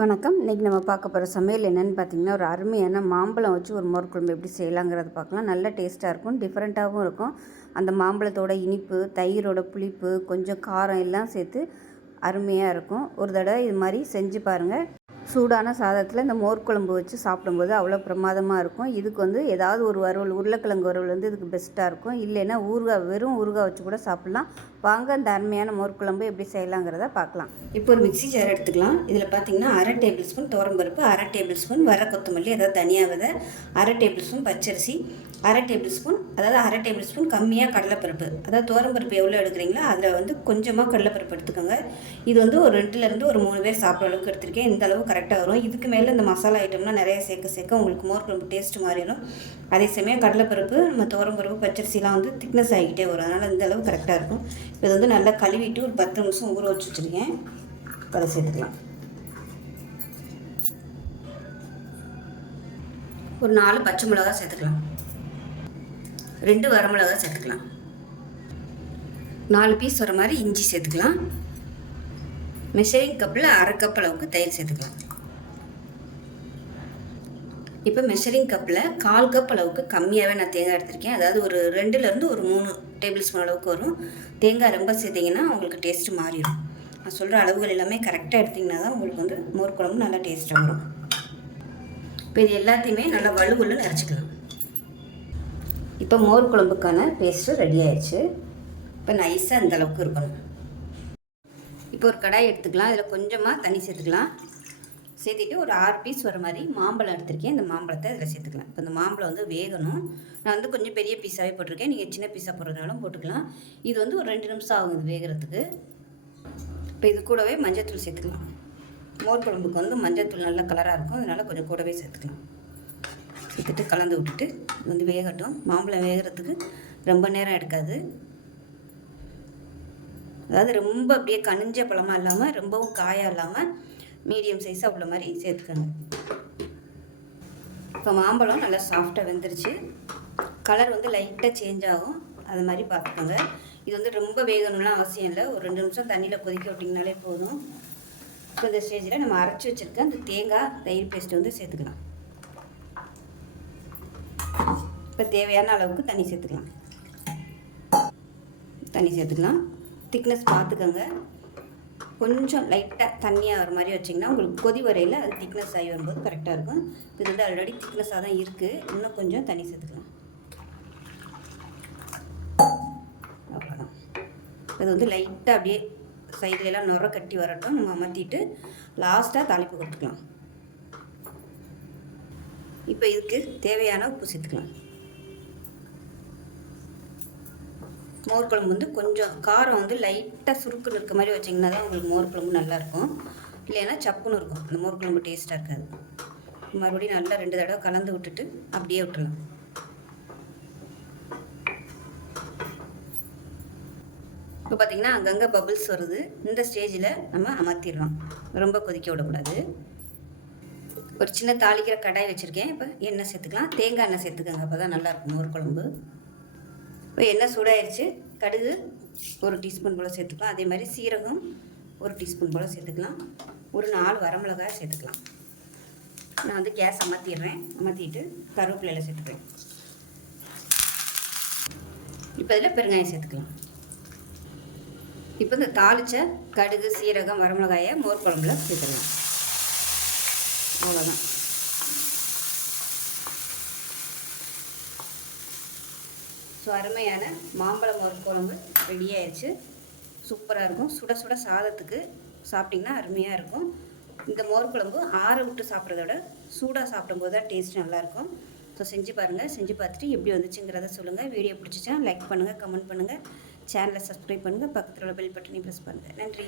வணக்கம். இன்றைக்கி நம்ம பார்க்க போகிற சமையல் என்னென்னு பார்த்தீங்கன்னா ஒரு அருமையான மாம்பழம் வச்சு ஒரு மோர் குழம்பு எப்படி செய்யலாங்கிறத பார்க்கலாம். நல்ல டேஸ்ட்டாக இருக்கும் டிஃப்ரெண்ட்டாகவும் இருக்கும். அந்த மாம்பழத்தோட இனிப்பு தயிரோட புளிப்பு கொஞ்சம் காரம் எல்லாம் சேர்த்து அருமையாக இருக்கும். ஒரு தடவை இது மாதிரி செஞ்சு பாருங்கள் சூடான சாதத்தில் இந்த மோர் குழம்பு வச்சு சாப்பிடும்போது அவ்வளோ பிரமாதமாக இருக்கும். இதுக்கு வந்து ஏதாவது ஒரு வறுவல் உருளைக்கிழங்கு வறுவல் வந்து இதுக்கு பெஸ்ட்டாக இருக்கும். இல்லைன்னா ஊறுகாய் வெறும் ஊறுகாய் வச்சு கூட சாப்பிட்லாம். வாங்க அந்த அருமையான மோர் குழம்பு எப்படி செய்யலாங்கிறத பார்க்கலாம். இப்போ ஒரு மிக்ஸி ஜார் எடுத்துக்கலாம். இதில் பார்த்தீங்கன்னா அரை டேபிள் ஸ்பூன் துவரம்பருப்பு அரை டேபிள் ஸ்பூன் வர கொத்தமல்லி அதாவது தனியாக விதை அரை டேபிள் ஸ்பூன் பச்சரிசி அரை டேபிள் ஸ்பூன் அதாவது அரை டேபிள் ஸ்பூன் கம்மியாக கடலைப்பருப்பு. அதாவது துவரம்பருப்பு எவ்வளோ எடுக்கிறீங்களோ அதில் வந்து கொஞ்சமாக கடலைப்பருப்பு எடுத்துக்கோங்க. இது வந்து ஒரு ரெண்டுலேருந்து ஒரு மூணு பேர் சாப்பிட்ற அளவுக்கு எடுத்திருக்கேன். இந்த அளவு கரெக்டாக வரும். இதுக்கு மேலே இந்த மசாலா ஐட்டம்லாம் நிறைய சேர்க்க சேர்க்க உங்களுக்கு மோர் குழம்பு டேஸ்ட் மாறிடும். அதே சமயம் கடலைப்பருப்பு நம்ம துவரம்பருப்பு பச்சரிசிலாம் வந்து திக்னஸ் ஆகிக்கிட்டே வரும். அதனால் இந்த அளவு கரெக்டாக இருக்கும். இப்போ இது வந்து நல்லா கழுவிட்டு ஒரு பத்து நிமிஷம் ஊற வச்சு வச்சுருக்கேன். அதை சேர்த்துக்கலாம். ஒரு நாலு பச்சை மிளகா சேர்த்துக்கலாம். ரெண்டு வரமிளகா சேர்த்துக்கலாம். நாலு பீஸ் வர மாதிரி இஞ்சி சேர்த்துக்கலாம். மெஷரிங் கப்பில் அரை கப் அளவுக்கு தயிர் சேர்த்துக்கலாம். இப்போ மெஷரிங் கப்பில் கால் கப் அளவுக்கு கம்மியாகவே நான் தேங்காய் எடுத்திருக்கேன். அதாவது ஒரு ரெண்டுலேருந்து ஒரு மூணு டேபிள் ஸ்பூன் அளவுக்கு வரும். தேங்காய் ரொம்ப சேர்த்திங்கன்னா உங்களுக்கு டேஸ்ட்டு மாறிடும். நான் சொல்கிற அளவுகள் எல்லாமே கரெக்டாக எடுத்திங்கன்னா தான் உங்களுக்கு வந்து மோர் குழம்பு நல்லா டேஸ்ட்டாக வரும். இப்போ இது எல்லாத்தையுமே நல்லா வலுவலுன்னு நிறச்சிக்கலாம். இப்போ மோர் குழம்புக்கான பேஸ்ட்டு ரெடி ஆயிடுச்சு. இப்போ நைஸாக அந்தளவுக்கு இருக்கணும். இப்போ ஒரு கடாய் எடுத்துக்கலாம். அதில் கொஞ்சமாக தண்ணி சேர்த்துக்கலாம். சேர்த்துட்டு ஒரு ஆறு பீஸ் வர மாதிரி மாம்பழம் எடுத்திருக்கேன். இந்த மாம்பழத்தை இதில் சேர்த்துக்கலாம். இப்போ இந்த மாம்பழம் வந்து வேகணும். நான் வந்து கொஞ்சம் பெரிய பீஸாகவே போட்டிருக்கேன். நீங்கள் சின்ன பீஸாக போடுறதுனாலும் போட்டுக்கலாம். இது வந்து ஒரு ரெண்டு நிமிஷம் ஆகும் இது வேகிறதுக்கு. இப்போ இது கூடவே மஞ்சத்தூள் சேர்த்துக்கலாம். மோர் குழம்புக்கு வந்து மஞ்சத்தூள் நல்ல கலராக இருக்கும். அதனால் கொஞ்சம் கூடவே சேர்த்துக்கலாம். சேர்த்துட்டு கலந்து விட்டுட்டு வந்து வேகட்டும். மாம்பழம் வேகிறதுக்கு ரொம்ப நேரம் எடுக்காது. அதாவது ரொம்ப அப்படியே கனிஞ்ச பழமாக இல்லாமல் ரொம்பவும் காயாக இல்லாமல் மீடியம் சைஸ் அவ்வளோ மாதிரி சேர்த்துக்கோங்க. இப்போ மாம்பழம் நல்லா சாஃப்டாக வெந்துருச்சு. கலர் வந்து லைட்டாக சேஞ்ச் ஆகும். அது மாதிரி பார்த்துக்கோங்க. இது வந்து ரொம்ப வேகணும்லாம் அவசியம் இல்லை. ஒரு ரெண்டு நிமிஷம் தண்ணியில் கொதிக்க விட்டிங்கனாலே போதும். இப்போ இந்த ஸ்டேஜில் நம்ம அரைச்சி வச்சுருக்க அந்த தேங்காய் தயிர் பேஸ்ட்டு வந்து சேர்த்துக்கலாம். இப்போ தேவையான அளவுக்கு தண்ணி சேர்த்துக்கலாம். தண்ணி சேர்த்துக்கலாம். திக்னஸ் பார்த்துக்கோங்க. கொஞ்சம் லைட்டாக தண்ணியாக வர மாதிரி வச்சிங்கன்னா உங்களுக்கு கொதி வரையில் அது திக்னஸ் ஆகி வரும்போது கரெக்டாக இருக்கும். இது வந்து ஆல்ரெடி திக்னஸாக தான் இருக்குது இன்னும் கொஞ்சம் தண்ணி சேர்த்துக்கலாம். அவ்வளோதான் இது வந்து லைட்டாக அப்படியே சைட்லலாம் நுர கட்டி வரட்டும். நம்ம அமர்த்திட்டு லாஸ்ட்டாக தாளிப்பு கொடுத்துக்கலாம். இப்போ இதுக்கு தேவையான உப்பு சேர்த்துக்கலாம். மோர் குழம்பு வந்து கொஞ்சம் காரம் வந்து லைட்டாக சுருக்குன்னு இருக்க மாதிரி வச்சிங்கன்னா தான் உங்களுக்கு மோர் குழம்பு நல்லாயிருக்கும். இல்லைன்னா சப்புன்னு இருக்கும். அந்த மோர் குழம்பு டேஸ்ட்டாக இருக்காது. மறுபடியும் நல்லா ரெண்டு தடவை கலந்து விட்டுட்டு அப்படியே விட்டுலாம் இப்போ பார்த்திங்கன்னா அங்கங்கே பபுள்ஸ் வருது. இந்த ஸ்டேஜில் நம்ம அமர்த்திடலாம். ரொம்ப கொதிக்க விடக்கூடாது. ஒரு சின்ன தாளிக்கிற கடாய் வச்சுருக்கேன். இப்போ எண்ணெய் சேர்த்துக்கலாம். தேங்காய் எண்ணெய் சேர்த்துக்கோங்க. அப்போ தான் நல்லாயிருக்கும் மோர் குழம்பு. இப்போ எண்ணெய் சூடாயிருச்சு. கடுகு ஒரு டீஸ்பூன் போல் சேர்த்துக்கலாம். அதே மாதிரி சீரகம் ஒரு டீஸ்பூன் போல் சேர்த்துக்கலாம். ஒரு நாலு வரமிளகாய் சேர்த்துக்கலாம். நான் வந்து கேஸ் அமர்த்திடுறேன். அமர்த்திட்டு கருவேப்பிலையில் சேர்த்துக்கிறேன் இப்போ இதில் பெருங்காயம் சேர்த்துக்கலாம். இப்போ இந்த தாளித்த கடுகு சீரகம் வரமிளகாயை மோர் குழம்புல சேர்த்துக்கலாம் அவ்வளோதான் ஸோ அருமையான மாம்பழம் ஒரு குழம்பு ரெடி ஆயிடுச்சு சூப்பராக இருக்கும். சுட சுட சாதத்துக்கு சாப்பிட்டிங்கன்னா அருமையாக இருக்கும். இந்த மோர் குழம்பு ஆற விட்டு சாப்பிட்றத விட சூடாக சாப்பிடும்போது தான் டேஸ்ட் நல்லாயிருக்கும் ஸோ செஞ்சு பாருங்கள் செஞ்சு பார்த்துட்டு எப்படி வந்துச்சுங்கிறத சொல்லுங்கள் வீடியோ பிடிச்சிச்சா லைக் பண்ணுங்கள் கமெண்ட் பண்ணுங்கள் சேனலை சப்ஸ்கிரைப் பண்ணுங்கள் பக்கத்தில் உள்ள பெல் பட்டனையும் ப்ரெஸ் பண்ணுங்கள் நன்றி.